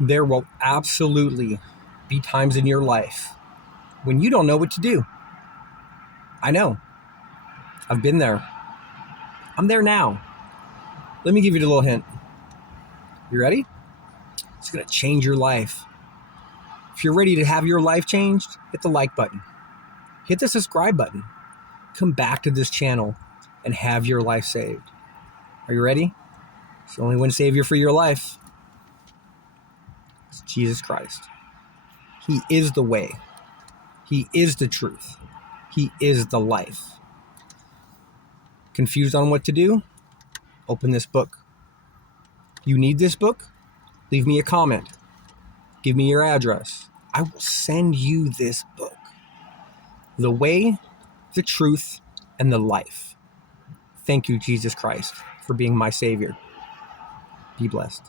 There will absolutely be times in your life when you don't know what to do. I know. I've been there. I'm there now. Let me give you a little hint. You ready? It's going to change your life. If you're ready to have your life changed, hit the like button. Hit the subscribe button. Come back to this channel and have your life saved. Are you ready? It's the only one savior for your life. It's Jesus Christ. He is the way. He is the truth. He is the life. Confused on what to do? Open this book. You need this book? Leave me a comment. Give me your address. I will send you this book. The way, the truth, and the life. Thank you, Jesus Christ, for being my Savior. Be blessed.